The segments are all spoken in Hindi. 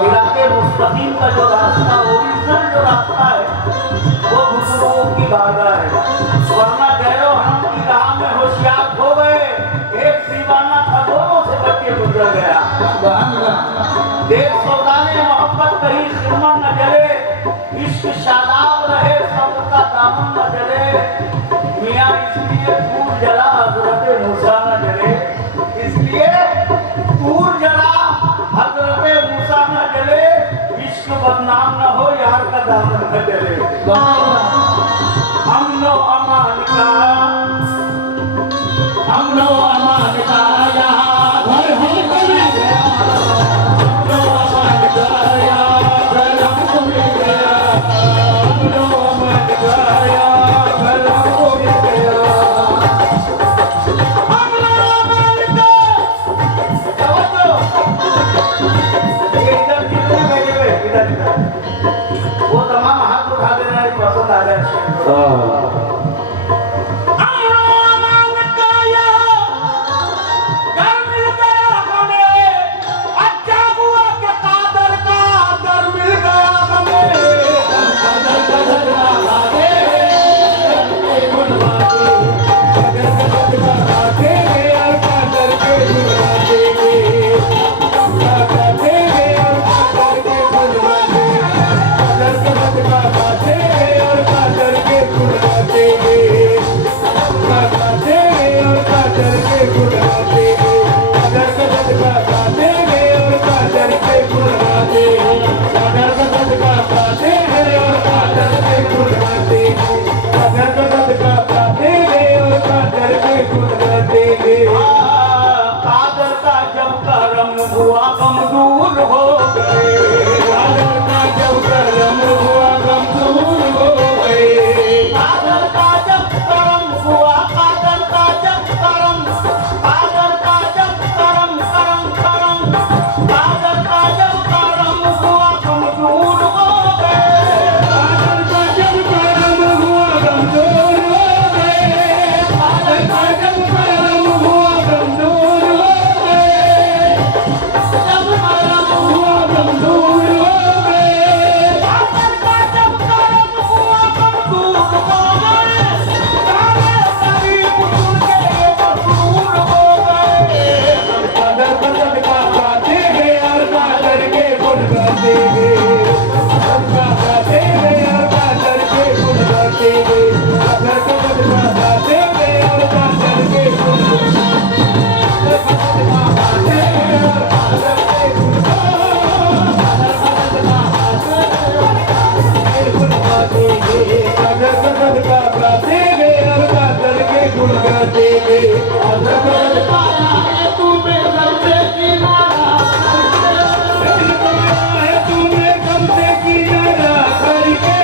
इलाके मुस्तकीम का जो रास्ता ओरिजिनल जो रास्ता है वो बुजुर्गों की बारगाह है। वरना गैरो हम की राह में होशियार हो गए, एक दीवाना था दोनों से बच के गुजर गया। देश सौदाने मोहब्बत जले मियाँ इसलिए तूर जला हजरत मूसा न जले, इसलिए तूर जला हजरत मूसा न जले, इश्क बदनाम न हो यार का दामन न जले। अमनो अमान का यहाँ घर हम कभी गया, अमनो अमान का यहाँ घर हम कभी गया, अमनो अमान का यहाँ घर हम कभी गया, अमनो अमान का। इधर कितने भेजे हुए इधर वो तमाम हाथ उठा देना पसंद आ जाए। कादर का जब करम हुआ गम दूर हो गए, कादर का जब करम हुआ गम दूर हो गए, कादर का जब करम हुआ, कादर का जब करम, कादर का जब करम करम करम, कादर का जब करम हुआ गम दूर हो गए, कादर का जब करम हुआ गम दूर हो गए, कादर का जब करम हुआ गम दूर हो गए, जब करम हुआ गम दूर हो गए, कादर का जब करम हुआ गम दूर हो गए, सारे करीब उनके मशहूर हो गए, कादर का सदका गाते हैं और कादर के गुण गाते हैं, सदका गाते हैं और कादर के गुण गाते हैं, कादर का सदका गाते हैं और कादर के गुण गाते हैं, कादर का सदका गाते हैं और कादर के गुण गाते हैं, कादर का सदका गाते हैं और कादर के गुण गाते हैं, कादर का सदका है तूने सबसे किनारा है, तूने कमसे किनारा करके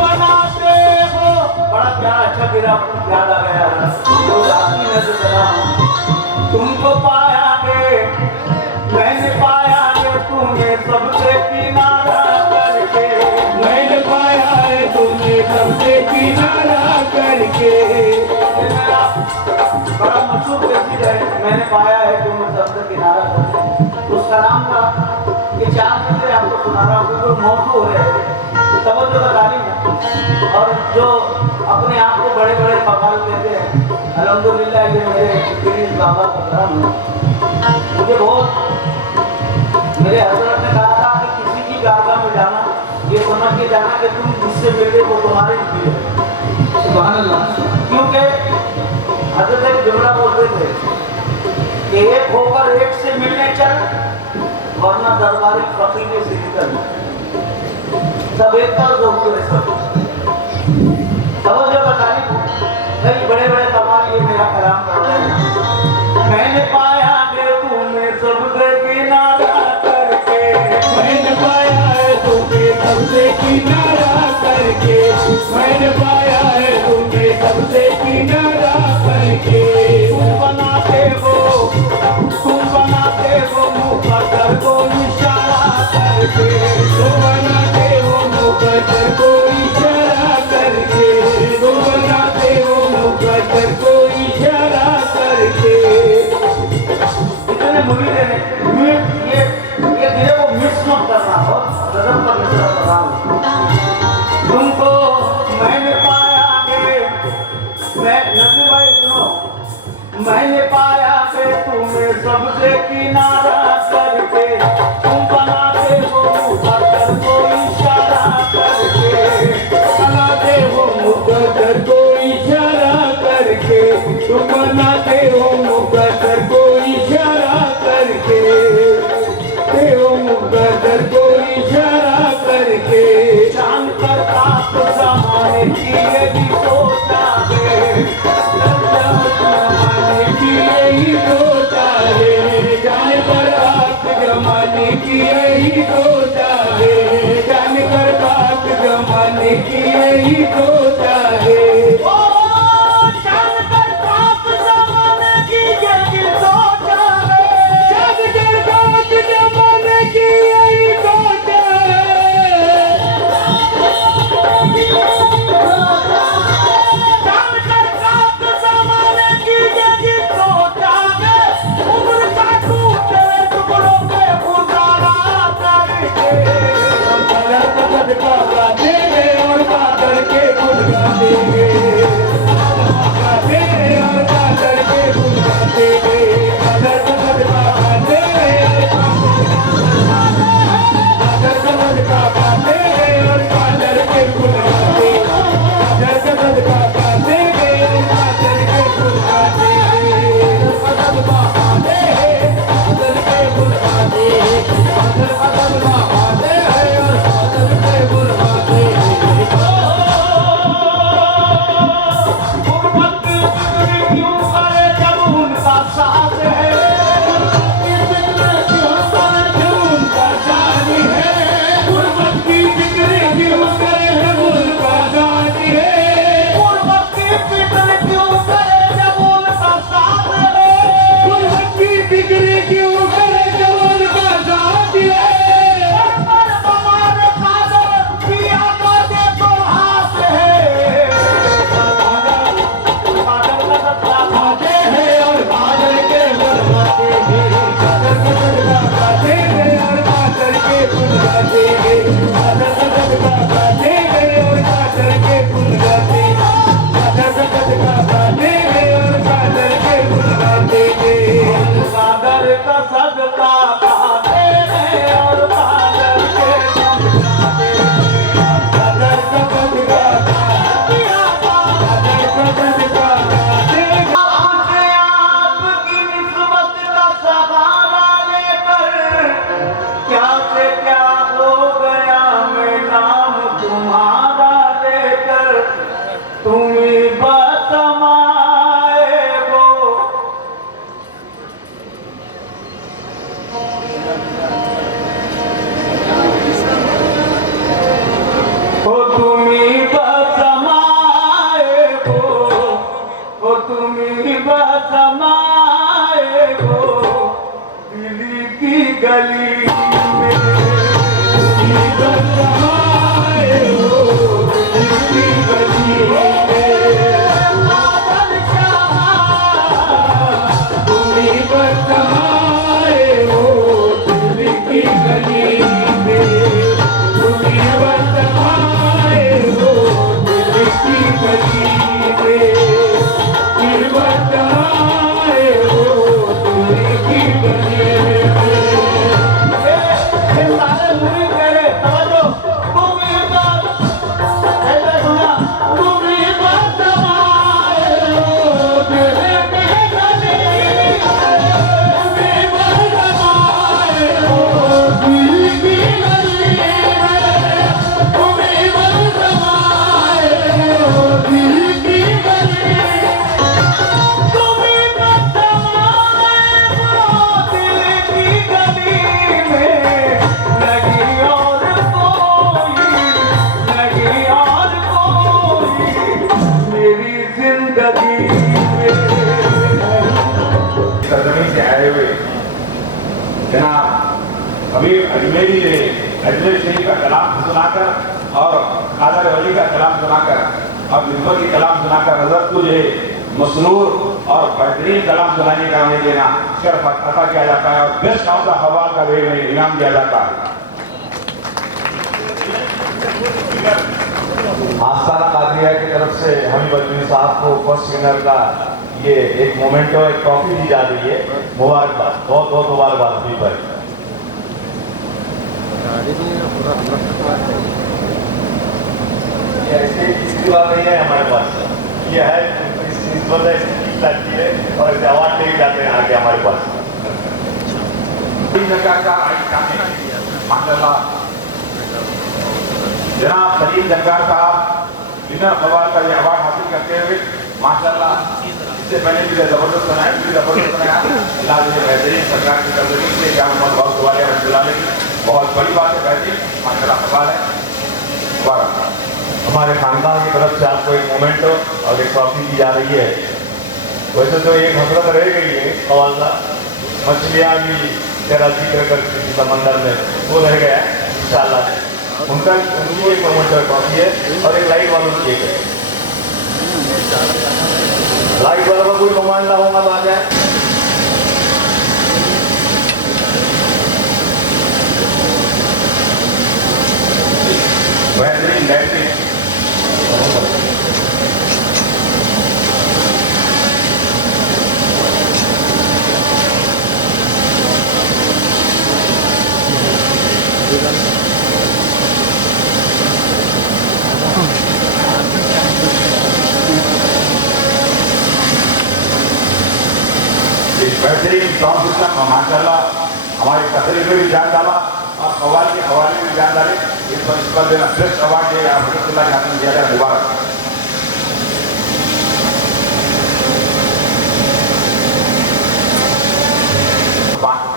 बनाते हो। बड़ा प्यारा अच्छा गिरा याद आ गया तो रात्रि में जो चला तुमको पाया गे, मैंने पाया गे तूने सबसे किनारा करके, मैंने पाया है तूने सबसे किनारा करके। ये मेरा बड़ा मशहूर तस्वीर है, मैंने पाया है तुमने सबसे किनारा करके। उसका नाम था ये चार चीजें आपको सुना रहा हूँ क्योंकि मौजू है तवज्जो का तालीम है, और जो अपने आप को बड़े बड़े मकाल देते हैं, अल्हम्दुलिल्लाह ये मेरे पीर बाबा का करम है। मुझे बहुत मेरे हजरत ने कहा था कि किसी की गारगाह में जाना ये समझ के जाना कि तुम जिससे मिले वो तुम्हारे लिए है। सुभान अल्लाह। क्योंकि हजरत एक जुमला बोलते थे कि एक होकर एक से मिलने चल, वरना दरबारी फकीर से निकल, सब एक कर दो सब समझो बतानी कई बड़े बड़े कमाल ये मेरा कलाम करते हैं। मैंने पाया है तूने सबसे किनारा करके, मैंने पाया है तूने सबसे किनारा करके, मैंने पाया है तूने सबसे किनारा करके। तुम बनाते हो मुकद्दर को इशारा करके, तुम बनाते हो मुकद्दर को इशारा करके, तुम बनाते हो मुकद्दर को इशारा करके। इतने मुरीद हैं ये धीरे को मिस मत करना हो, गजब का मिस कर रहा हूँ तुमको मैंने पाया है, मैं नसीब भाई सुनो, मैंने पाया है तुम्हें सबसे किनारा करके, तुम बनाते हो मुकद्दर को इशारा करके, बनाते हो मुकद्दर तुम बनाते हो मुकद्दर को इशारा करके, ते हो मुकद्दर को इशारा करके। जान कर बाप जमाने की यही सोचा है, जमाने की यही सोचा है, जान कर बात जमाने की यही सोचा है, जान कर बात जमाने की यही सोचा है। ओ जान कर बाप जमाने की यही सोचा है, जान कर बात जमाने की यही सोचा है। जान कर बाप जमाने की यही सोचा है, उम्र का टूटे टुकड़ों पे गुजारा करके। सदका देंगे और बादल के गुल गाएंगे, देंगे और बादल के गुल गाएंगे। सदका देंगे और बादल के गुल गाएंगे, सदका देंगे और बादल के गुल गाएंगे। सदका देंगे बादल के गुल गाएंगे, सदका गुर्बत की फिक्र क्यों करे जब उनका साथ है, उनका जानी है, गुर्बत की फिक्र क्यों करे जब उनका जानी है, गुर्बत की फिक्र क्यों करे जब उनका साथ है, गुर्बत की फिक्र क्यों करे जब उनका जानी है। पर हमारे कादर पिया का देखो हाथ है, कादर का सत्ता खाते हैं और बादल के गुल गाते हैं, बादल का सदका खाते हैं और बादल के गुल गाते हैं, बादल का सदका खाते हैं और बादल के गुल गाते हैं, बादल का सदका खाते हैं और बादल के गुल गाते हैं। कादर का सदका खाते हैं और कादर के बादल का सदका पिया का बादल का सदका खाते हैं। अपने आप की निस्बत का सहारा लेकर क्या से क्या हो गया मैं नाम तुम्हारा लेकर, तुम्ही बसमाए वो तुम्ही बसमाए वो तुम्ही बसमाए वो दिल्ली की गली में। अभी अजमेरी ने अजमेर शरीफ का कलाम सुनाकर और कादर वली का कलाम सुनाकर और निस्बत की कलाम सुनाकर हजरत को जो है मसरूर और बेहतरीन कलाम सुनाने का उन्हें देना शर्फ अता किया जाता है और बेस्ट ऑफ द हवाल का वे में इनाम दिया जाता है। आस्ताना कादिया की तरफ से हमीद बदमी साहब को फर्स्ट विनर का ये एक मोमेंटो एक ट्रॉफी दी जा रही है। मुबारकबाद, बहुत बहुत मुबारकबाद हमीद भाई। ये ऐसे इसकी बात नहीं है हमारे पास, ये है इस वजह लगती है और ऐसे अवार्ड लेके जाते हैं आगे हमारे पास। सलीम जंगार साहब आई शामिल माशाल्लाह। जनाब सलीम जंगार साहब विनर अवार्ड का ये अवार्ड हासिल करते हुए माशाल्लाह इससे पहले भी जबरदस्त बनाया, जबरदस्त बनाया। अल्लाह ने बेहतरीन सरकार की तरफ से क्या मोहम्मद बहुत दुआले रसूल बहुत बड़ी बात है, बेहतरीन माशाल्लाह सवाल है। हमारे खानदान की तरफ से आपको एक मोमेंटो और एक ट्रॉफी दी जा रही है। वैसे तो एक हसरत रह गई है हवाला, मछलियाँ भी तेरा जिक्र कर समंदर में, वो रह गया है इंशाल्लाह। उनकी एक मोमेंटो ट्रॉफी है और एक लाइट वालों की एक है। लाइट वालों का कोई नुमाइंदा होगा तो आ जाए। बेहतरीन बेहतरीन बेहतरीन साउंड सिस्टम माशाल्लाह हमारी तकरीर में भी जान डाला और कवाल के हवाले में जान डाले। इस पर देना बेस्ट अवार्ड ये अब्दुल्लाह हासिल किया जाए, मुबारक।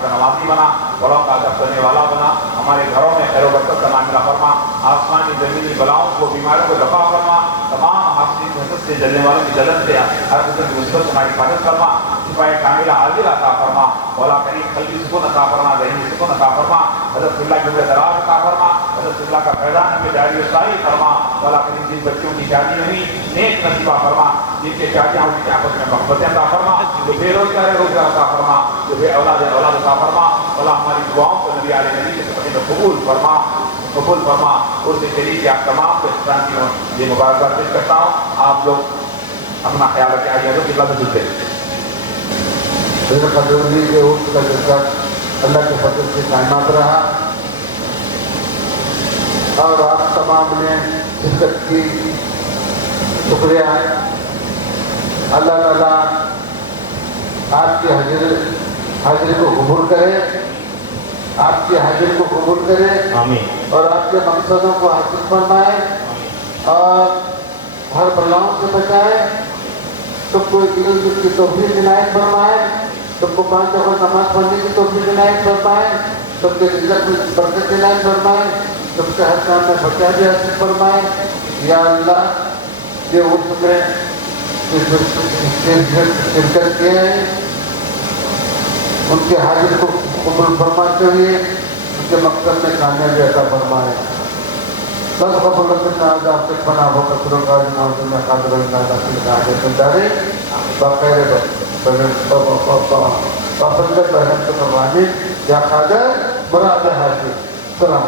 नवाजी बना, बड़ों का अदब करने वाला बना, हमारे घरों में खैर बरकत का मामला फरमा, आसमानी जमीनी बलाओं को बीमारियों को दफा फरमा, तमाम हासिल हसद से जलने वालों की जलन से हर किस्म की मुसीबत से हमारी हिफाजत फरमा, सिपाही कामिला आजिल अता फरमा, मौला करीम कल्बी सुकून अता फरमा, ज़हनी सुकून अता फरमा, हज़रत क़िबला की दरार अता फरमा, हज़रत क़िबला का फैज़ान में जारी सारी फरमा, मौला करीम जिन बच्चों की शादी नहीं नेक नसीबा फरमा, जिनके शादियाँ उनकी आपस में मोहब्बतें अता फरमा, जो बेरोजगार है रोजगार अता फरमा, जो बे औलाद है औलाद अता फरमा। मौला हमारी दुआओं को नबी आले नबी के सफ़र में कबूल फरमा उससे चलिए कि आप तमाम को इस्लाम की ये मुबारकबाद पेश करता हूँ। आप लोग अपना ख्याल रखें, आइए तो किबला में जुड़ते हैं। खजूरी के उर्स का जज्बा अल्लाह के फजल से कायनात रहा और आप तमाम ने शिरकत की, शुक्रिया है। अल्लाह ताला आपकी हाजिरी को कबूल करे, आपकी हाजिरी को कबूल करे आमीन और आपके मकसदों को हासिल फरमाए और हर बलाओं से बचाए। सबको इल्म की तौफीक इनायत फरमाए, सबको 5 वक्त नमाज पढ़ने की तौफीक इनायत फरमाए, सबके रिज़्क़ में बरकत इनायत फरमाए, सबके हर काम में बचा भी हासिल फरमाए। या अल्लाह ये उर्स में शिरकत किए हैं, उनके हाजिर को कबूल फरमाते हुए उनके मकसद में कामयाबी अता फरमाए। बस कबूल आज आपके पना हो कसरों का में खादर दारे बाखैर या खादर बराबर हाजिर सलाम।